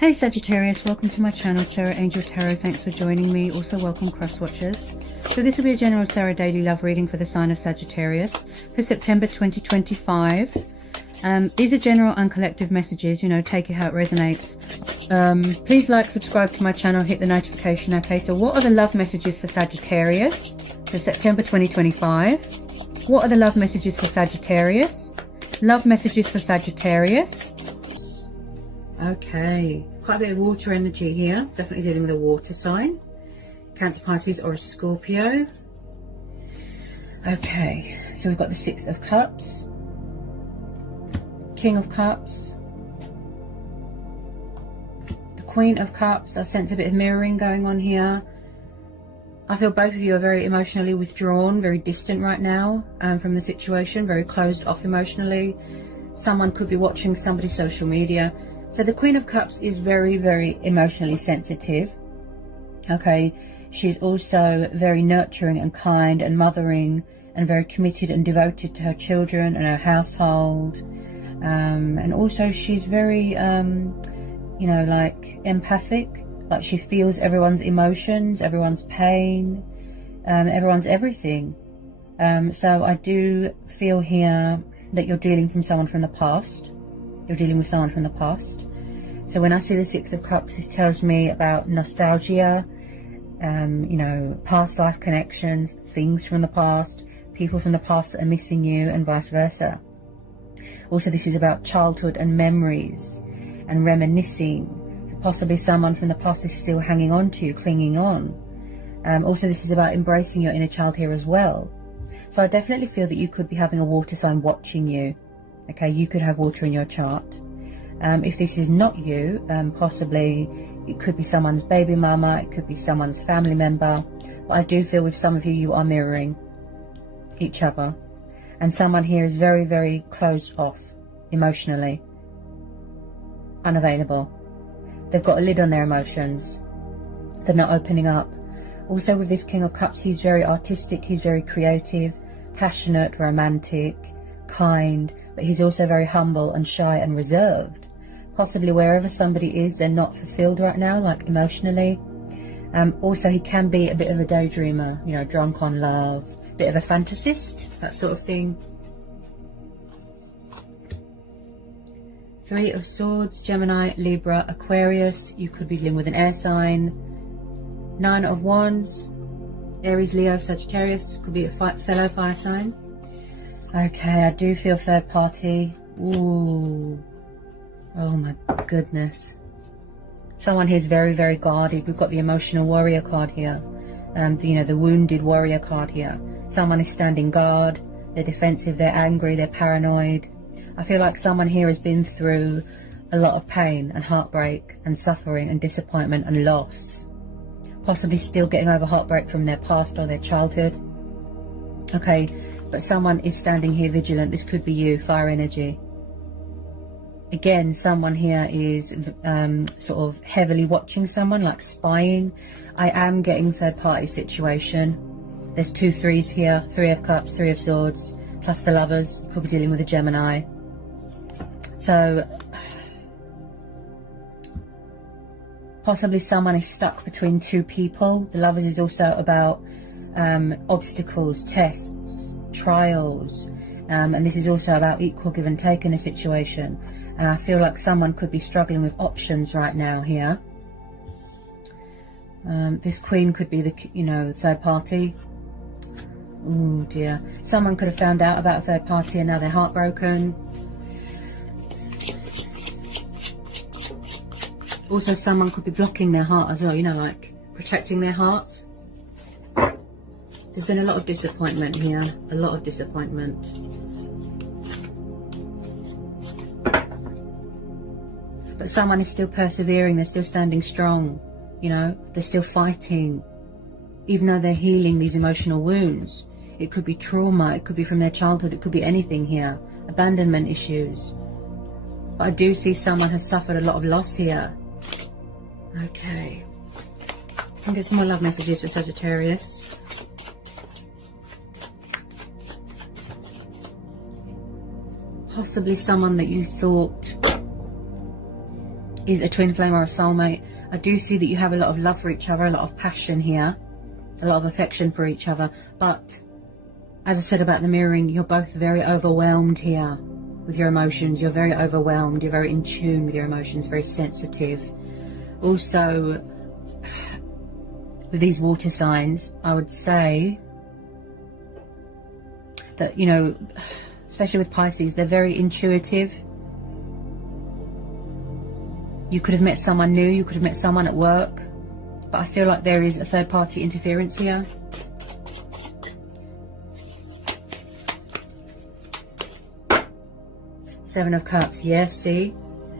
Hey Sagittarius, welcome to my channel, Sarah Angel Tarot. Thanks for joining me. Also welcome cross watchers. So this will be a general Sarah daily love reading for the sign of Sagittarius for September 2025. These are general and collective messages, you know, take it how it resonates. Please like, subscribe to my channel, hit the notification. Okay, so what are the love messages for Sagittarius for September 2025? What are the love messages for Sagittarius? Love messages for Sagittarius. Okay, quite a bit of water energy here. Definitely dealing with a water sign. Cancer, Pisces or a Scorpio. Okay, so we've got the Six of Cups. King of Cups. The Queen of Cups. I sense a bit of mirroring going on here. I feel both of you are very emotionally withdrawn, very distant right now from the situation. Very closed off emotionally. Someone could be watching somebody's social media. So the Queen of Cups is very, very emotionally sensitive. Okay, she's also very nurturing and kind and mothering and very committed and devoted to her children and her household. And also she's very, you know, like empathic. Like she feels everyone's emotions, everyone's pain, everyone's everything. So I do feel here that you're dealing from someone from the past. You're dealing with someone from the past. So when I see the Six of Cups, this tells me about nostalgia, you know, past life connections, things from the past, people from the past that are missing you, and vice versa. Also, this is about childhood and memories and reminiscing. So possibly someone from the past is still hanging on to you, clinging on. Also, this is about embracing your inner child here as well. So I definitely feel that you could be having a water sign watching you. Okay, you could have water in your chart. If this is not you, possibly it could be someone's baby mama, it could be someone's family member. But I do feel with some of you, you are mirroring each other. And someone here is very, very closed off emotionally, unavailable. They've got a lid on their emotions. They're not opening up. Also with this King of Cups, he's very artistic, he's very creative, passionate, romantic, kind, but he's also very humble and shy and reserved. Possibly wherever somebody is, they're not fulfilled right now, like emotionally. Also, he can be a bit of a daydreamer, you know, drunk on love, bit of a fantasist, that sort of thing. Three of Swords, Gemini, Libra, Aquarius. You could be dealing with an air sign. Nine of Wands, Aries, Leo, Sagittarius. Could be a fellow fire sign. Okay, I do feel third party. Ooh. Oh my goodness. Someone here is very, very guarded. We've got the emotional warrior card here. You know, the wounded warrior card here. Someone is standing guard. They're defensive, they're angry, they're paranoid. I feel like someone here has been through a lot of pain and heartbreak and suffering and disappointment and loss. Possibly still getting over heartbreak from their past or their childhood. Okay, but someone is standing here vigilant. This could be you, fire energy. Again, someone here is sort of heavily watching someone, like spying. I am getting third party situation. There's two threes here, Three of Cups, Three of Swords, plus the Lovers. Could be dealing with a Gemini. So possibly someone is stuck between two people. The Lovers is also about obstacles, tests, trials, and this is also about equal give and take in a situation. And I feel like someone could be struggling with options right now here. This Queen could be the, you know, third party. Oh dear. Someone could have found out about a third party and now they're heartbroken. Also, someone could be blocking their heart as well, you know, like protecting their heart. There's been a lot of disappointment here, a lot of disappointment. But someone is still persevering, they're still standing strong, you know, they're still fighting. Even though they're healing these emotional wounds. It could be trauma, it could be from their childhood, it could be anything here. Abandonment issues. But I do see someone has suffered a lot of loss here. Okay. I'll get some more love messages for Sagittarius. Possibly someone that you thought is a twin flame or a soulmate. I do see that you have a lot of love for each other, a lot of passion here, a lot of affection for each other. But as I said about the mirroring, you're both very overwhelmed here with your emotions. You're very overwhelmed. You're very in tune with your emotions, very sensitive. Also, with these water signs, I would say that, you know, especially with Pisces, they're very intuitive. You could have met someone new, you could have met someone at work, but I feel like there is a third-party interference here. Seven of Cups, yes, see?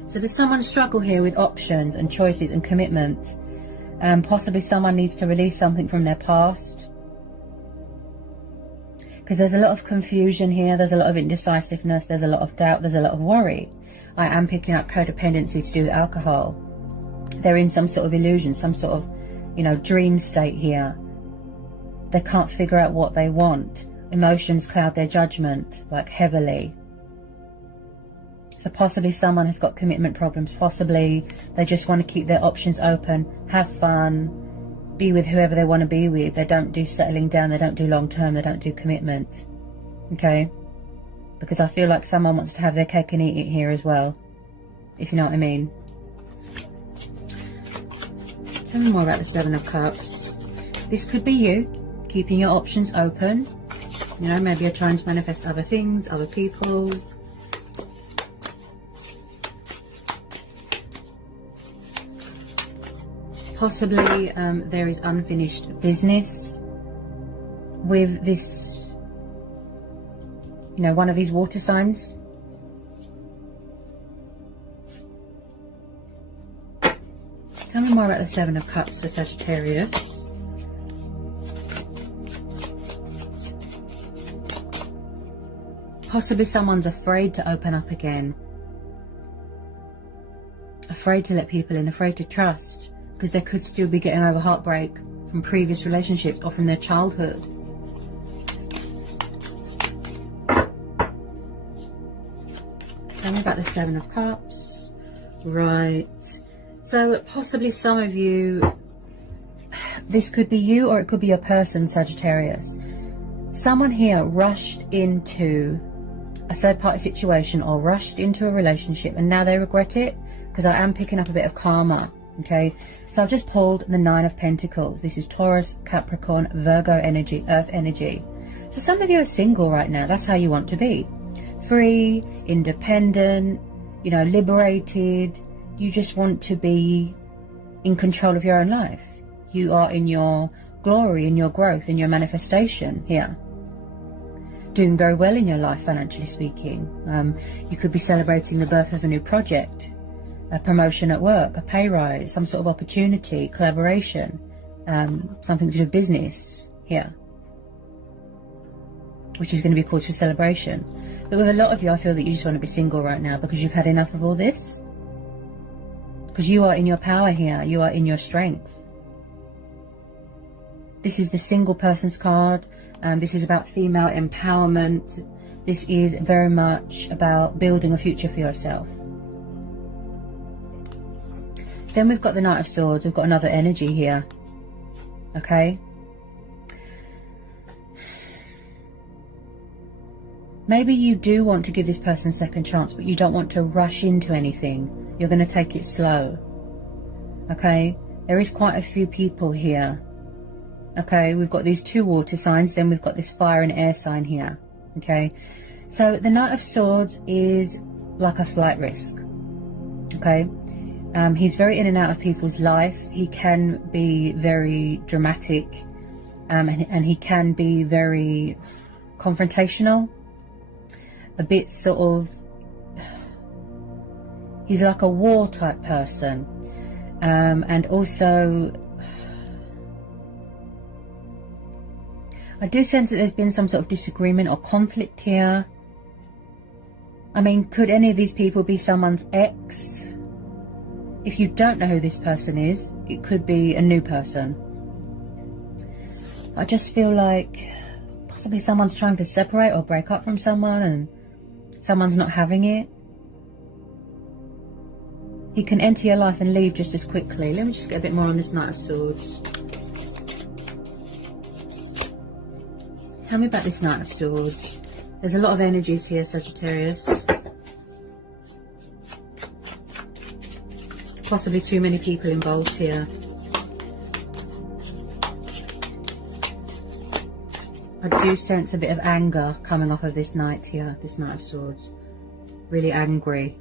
So there's someone struggle here with options and choices and commitment. Possibly someone needs to release something from their past. Because there's a lot of confusion here, there's a lot of indecisiveness, there's a lot of doubt, there's a lot of worry. I am picking up codependency to do with alcohol. They're in some sort of illusion, some sort of, you know, dream state here. They can't figure out what they want. Emotions cloud their judgment, like heavily. So possibly someone has got commitment problems. Possibly they just want to keep their options open, have fun, be with whoever they want to be with. They don't do settling down, they don't do long term, they don't do commitment. Okay? Because I feel like someone wants to have their cake and eat it here as well, if you know what I mean. Tell me more about the Seven of Cups. This could be you, keeping your options open. You know, maybe you're trying to manifest other things, other people. Possibly there is unfinished business with this, you know, one of these water signs. Tell me more about the Seven of Cups for Sagittarius. Possibly someone's afraid to open up again. Afraid to let people in, afraid to trust. Because they could still be getting over heartbreak from previous relationships or from their childhood. Tell me about the Seven of Cups. Right. So possibly some of you, this could be you or it could be a person, Sagittarius. Someone here rushed into a third-party situation or rushed into a relationship and now they regret it, because I am picking up a bit of karma. Okay, so I've just pulled the Nine of Pentacles. This is Taurus, Capricorn, Virgo energy, Earth energy. So some of you are single right now. That's how you want to be. Free, independent, you know, liberated. You just want to be in control of your own life. You are in your glory, in your growth, in your manifestation here. Doing very well in your life, financially speaking. You could be celebrating the birth of a new project. A promotion at work, a pay rise, some sort of opportunity, collaboration, something to do with business here, which is going to be cause for celebration. But with a lot of you, I feel that you just want to be single right now because you've had enough of all this. Because you are in your power here, you are in your strength. This is the single person's card. This is about female empowerment. This is very much about building a future for yourself. Then we've got the Knight of Swords. We've got another energy here. Okay. Maybe you do want to give this person a second chance, but you don't want to rush into anything. You're going to take it slow. Okay. There is quite a few people here. Okay. We've got these two water signs. Then we've got this fire and air sign here. Okay. So the Knight of Swords is like a flight risk. Okay. He's very in and out of people's life. He can be very dramatic, and he can be very confrontational, a bit sort of, he's like a war type person, and also I do sense that there's been some sort of disagreement or conflict here. I mean, could any of these people be someone's ex? If you don't know who this person is, it could be a new person. I just feel like possibly someone's trying to separate or break up from someone and someone's not having it. he can enter your life and leave just as quickly. Let me just get a bit more on this Knight of Swords. Tell me about this Knight of Swords. There's a lot of energies here, Sagittarius. Possibly too many people involved here. I do sense a bit of anger coming off of this Knight here, this Knight of Swords. Really angry.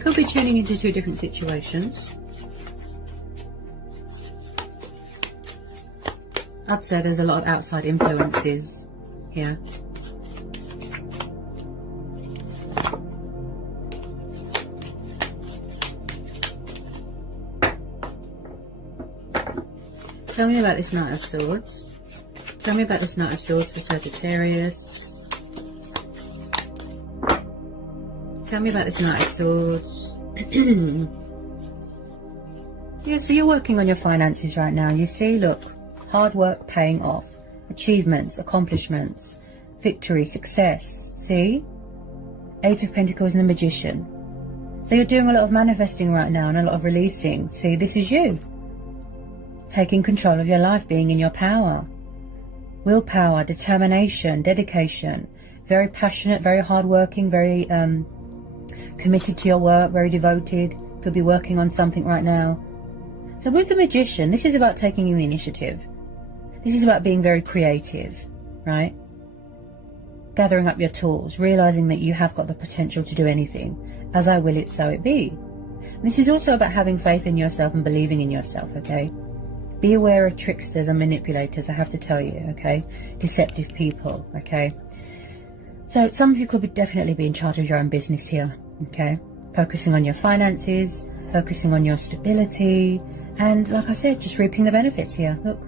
Could be tuning into two different situations. I'd say there's a lot of outside influences here. Tell me about this Knight of Swords. Tell me about this Knight of Swords for Sagittarius. Tell me about this Knight of Swords. Yeah, so you're working on your finances right now. You see, look, hard work paying off. Achievements, accomplishments, victory, success. See? Eight of Pentacles and the Magician. So you're doing a lot of manifesting right now and a lot of releasing. See, this is you. Taking control of your life, being in your power. Willpower, determination, dedication. Very passionate, very hardworking, very committed to your work, very devoted. Could be working on something right now. So with the Magician, this is about taking the initiative. This is about being very creative, right? Gathering up your tools, realizing that you have got the potential to do anything. As I will it, so it be. And this is also about having faith in yourself and believing in yourself, okay? Be aware of tricksters and manipulators, I have to tell you, okay? Deceptive people, okay? So some of you could definitely be in charge of your own business here, okay? Focusing on your finances, focusing on your stability, and like I said, just reaping the benefits here. Look,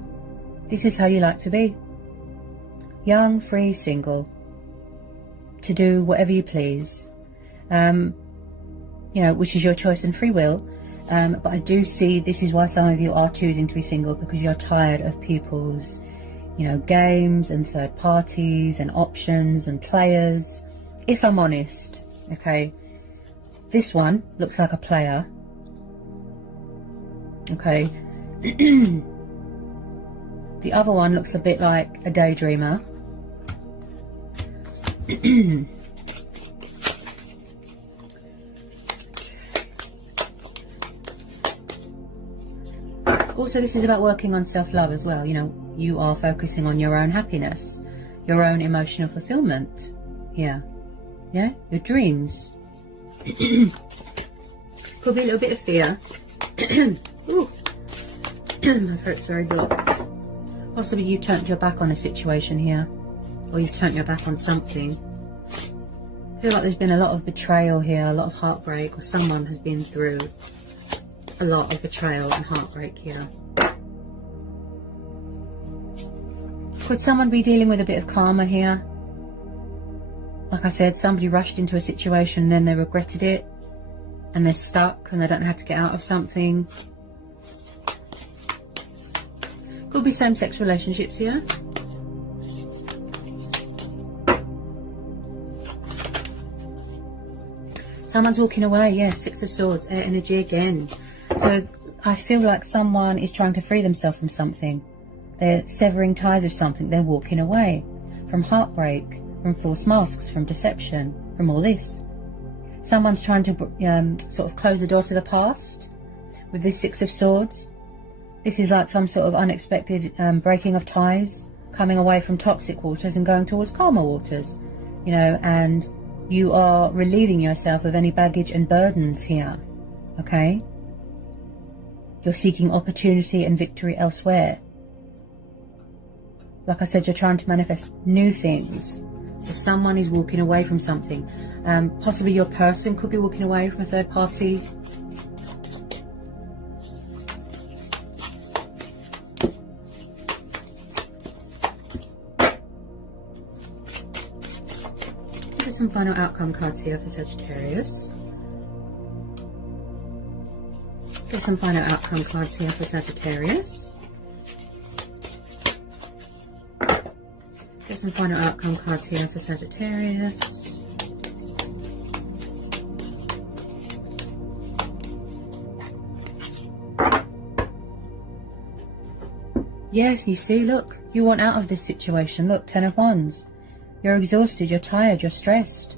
this is how you like to be. Young, free, single. To do whatever you please. You know, which is your choice and free will. But I do see this is why some of you are choosing to be single, because you're tired of people's, you know, games and third parties and options and players. If I'm honest, okay, this one looks like a player, okay. The other one looks a bit like a daydreamer. Also, this is about working on self-love as well. You know, you are focusing on your own happiness, your own emotional fulfillment here. Yeah, your dreams. Could be a little bit of fear. Ooh. My throat's very blocked. Possibly you turned your back on a situation here, or you turned your back on something. I feel like there's been a lot of betrayal here, a lot of heartbreak, or someone has been through a lot of betrayal and heartbreak here. Could someone be dealing with a bit of karma here? Like I said, somebody rushed into a situation and then they regretted it, and they're stuck and they don't know how to get out of something. Could be same-sex relationships here. Someone's walking away. Yes, Six of Swords, air energy again. So I feel like someone is trying to free themselves from something. They're severing ties with something. They're walking away from heartbreak, from false masks, from deception, from all this. Someone's trying to sort of close the door to the past with this Six of Swords. This is like some sort of unexpected breaking of ties, coming away from toxic waters and going towards calmer waters, you know, and you are relieving yourself of any baggage and burdens here, okay? You're seeking opportunity and victory elsewhere. Like I said, you're trying to manifest new things. So someone is walking away from something. Possibly your person could be walking away from a third party. Get some final outcome cards here for Sagittarius. Get some final outcome cards here for Sagittarius. Get some final outcome cards here for Sagittarius. Yes, you see, look, you want out of this situation. Look, 10 of Wands. You're exhausted, you're tired, you're stressed.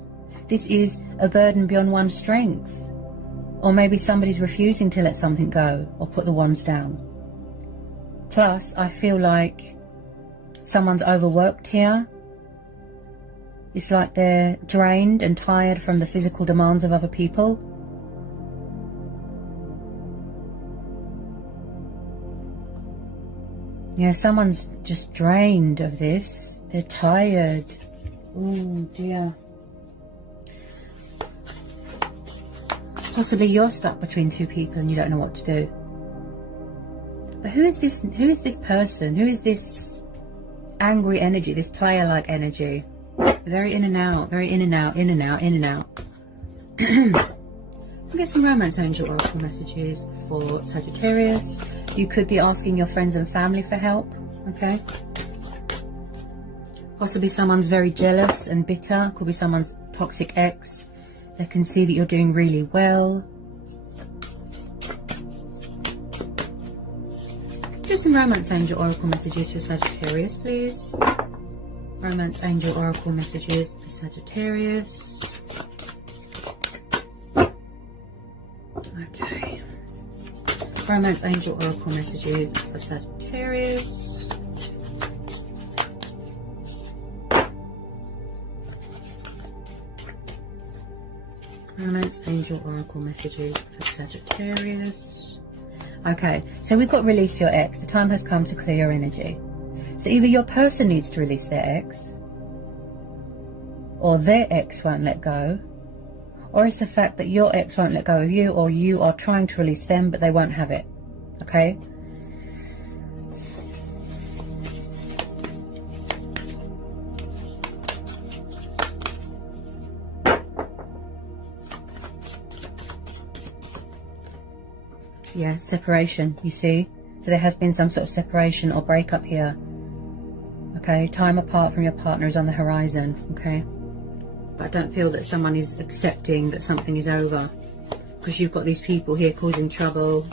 This is a burden beyond one's strength. Or maybe somebody's refusing to let something go or put the wands down. Plus, I feel like someone's overworked here. It's like they're drained and tired from the physical demands of other people. Yeah, someone's just drained of this. They're tired. Oh dear. Possibly you're stuck between two people and you don't know what to do. But who is this person? Who is this angry energy, this player-like energy? Very in and out, very in and out, in and out, in and out. We'll get some romance angel oracle messages for Sagittarius. You could be asking your friends and family for help, okay? Possibly someone's very jealous and bitter. Could be someone's toxic ex. They can see that you're doing really well. Get some romance angel oracle messages for Sagittarius, please. Romance angel oracle messages for Sagittarius. Okay. Romance angel oracle messages for Sagittarius. Romance angel oracle messages for Sagittarius. Okay, so we've got release your ex. The time has come to clear your energy. So either your person needs to release their ex, or their ex won't let go, or it's the fact that your ex won't let go of you, or you are trying to release them but they won't have it. Okay? Yeah, separation, you see? So there has been some sort of separation or breakup here. Okay, time apart from your partner is on the horizon, okay? But I don't feel that someone is accepting that something is over. Because you've got these people here causing trouble.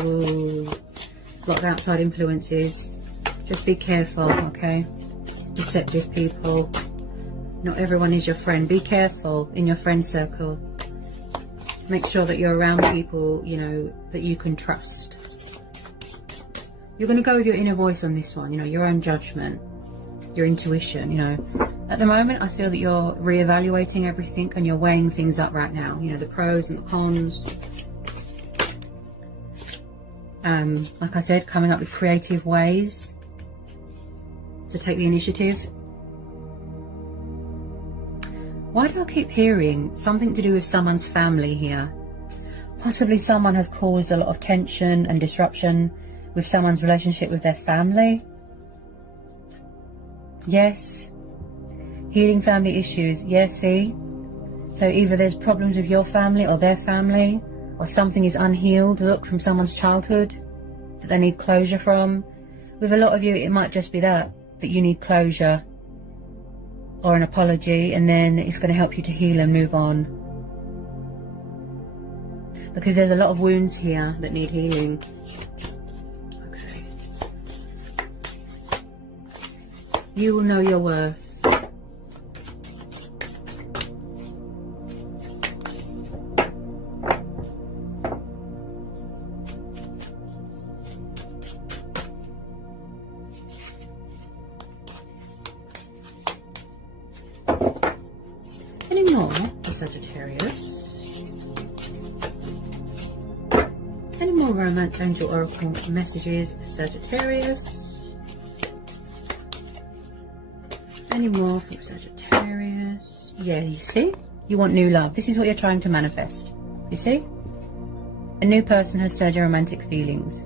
Ooh, a lot of outside influences. Just be careful, okay? Deceptive people. Not everyone is your friend. Be careful in your friend circle. Make sure that you're around people, you know, that you can trust. You're going to go with your inner voice on this one, you know, your own judgment, your intuition, you know. At the moment, I feel that you're reevaluating everything and you're weighing things up right now. You know, the pros and the cons. Like I said, coming up with creative ways to take the initiative. Why do I keep hearing something to do with someone's family here? Possibly someone has caused a lot of tension and disruption with someone's relationship with their family. Yes. Healing family issues. Yes, see? So either there's problems with your family or their family, or something is unhealed, look, from someone's childhood that they need closure from. With a lot of you, it might just be that you need closure or an apology, and then it's going to help you to heal and move on. Because there's a lot of wounds here that need healing. Okay. You will know your worth. Any more for Sagittarius? Any more romance angel oracle messages for Sagittarius? Any more for Sagittarius? Yeah, you see? You want new love. This is what you're trying to manifest. You see? A new person has stirred your romantic feelings.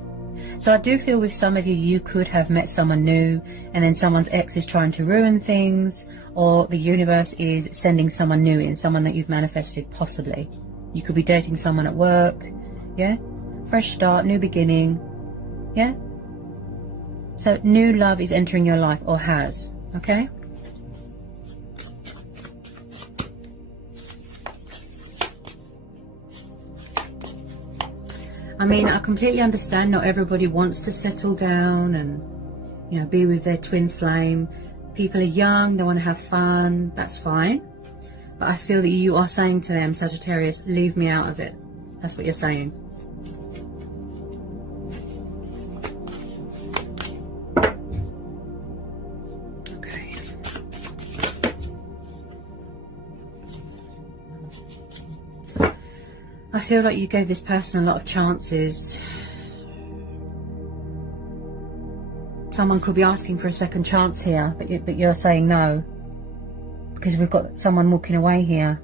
So I do feel with some of you, you could have met someone new and then someone's ex is trying to ruin things, or the universe is sending someone new in, someone that you've manifested possibly. You could be dating someone at work, yeah? Fresh start, new beginning, yeah? So new love is entering your life, or has, Okay? I mean, I completely understand not everybody wants to settle down and, you know, be with their twin flame. People are young, they want to have fun, that's fine. But I feel that you are saying to them, Sagittarius, leave me out of it. That's what you're saying. Okay. I feel like you gave this person a lot of chances. Someone could be asking for a second chance here, but you're saying no. Because we've got someone walking away here.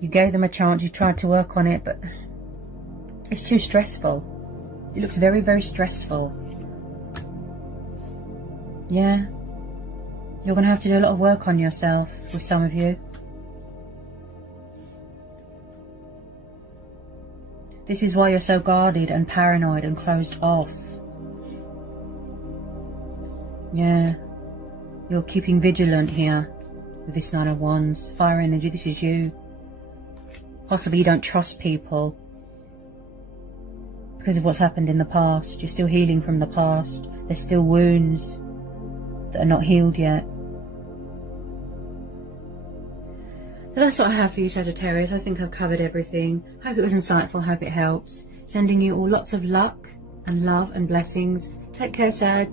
You gave them a chance, you tried to work on it, but it's too stressful. It looks very, very stressful. Yeah. You're going to have to do a lot of work on yourself with some of you. This is why you're so guarded and paranoid and closed off. Yeah. You're keeping vigilant here with this Nine of Wands. Fire energy, this is you. Possibly you don't trust people because of what's happened in the past. You're still healing from the past. There's still wounds that are not healed yet. So that's what I have for you, Sagittarius. I think I've covered everything. Hope it was insightful. Hope it helps. Sending you all lots of luck and love and blessings. Take care, Sag.